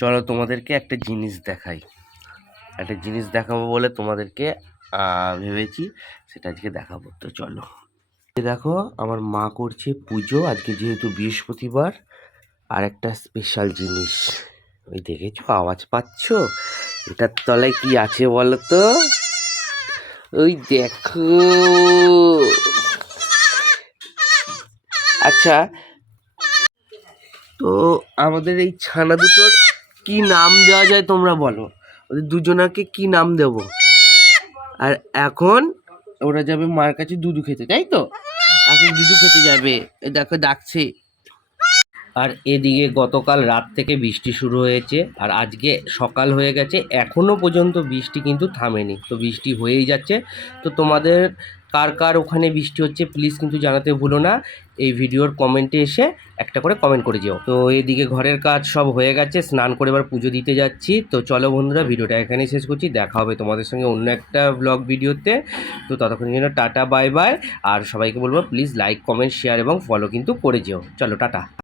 চলো তোমাদেরকে একটা জিনিস দেখাই। একটা জিনিস দেখাবো বলে তোমাদেরকে ভেবেছি, সেটা আজকে দেখাবো। তো চলো, দেখো আমার মা করছে পুজো আজকে, যেহেতু বৃহস্পতিবার। আর একটা স্পেশাল জিনিস, ওই দেখেছো, আওয়াজ পাচ্ছো? এটার তলায় কি আছে বলো তো? ওই দেখো। আচ্ছা, তো আমাদের এই ছানা দুটোর কি নাম দেওয়া যায় তোমরা বলো? ওদের দুজনাকে কি নাম দেব? আর এখন ওরা যাবে মার কাছে দুধু খেতে, তাই তো? এখন দুধু খেতে যাবে, এই দেখো ডাকছে। আর এদিকে গতকাল রাত থেকে বৃষ্টি শুরু হয়েছে, আর আজকে সকাল হয়ে গেছে, এখনো পর্যন্ত বৃষ্টি কিন্তু থামেনি। তো বৃষ্টি হয়েই যাচ্ছে। তো তোমাদের কার কার ওখানে বৃষ্টি হচ্ছে প্লিজ কিন্তু জানাতে ভুলো না। এই ভিডিওর কমেন্টে এসে একটা করে কমেন্ট করে যেও। তো এদিকে ঘরের কাজ সব হয়ে গেছে, স্নান করে এবার পুজো দিতে যাচ্ছি। তো চলো বন্ধুরা, ভিডিওটা এখানেই শেষ করছি। দেখা হবে তোমাদের সঙ্গে অন্য একটা ব্লগ ভিডিওতে। তো ততক্ষণের জন্য টাটা, বাই বাই। আর সবাইকে বলবো প্লিজ লাইক, কমেন্ট, শেয়ার এবং ফলো কিন্তু করে যেও। চলো টাটা।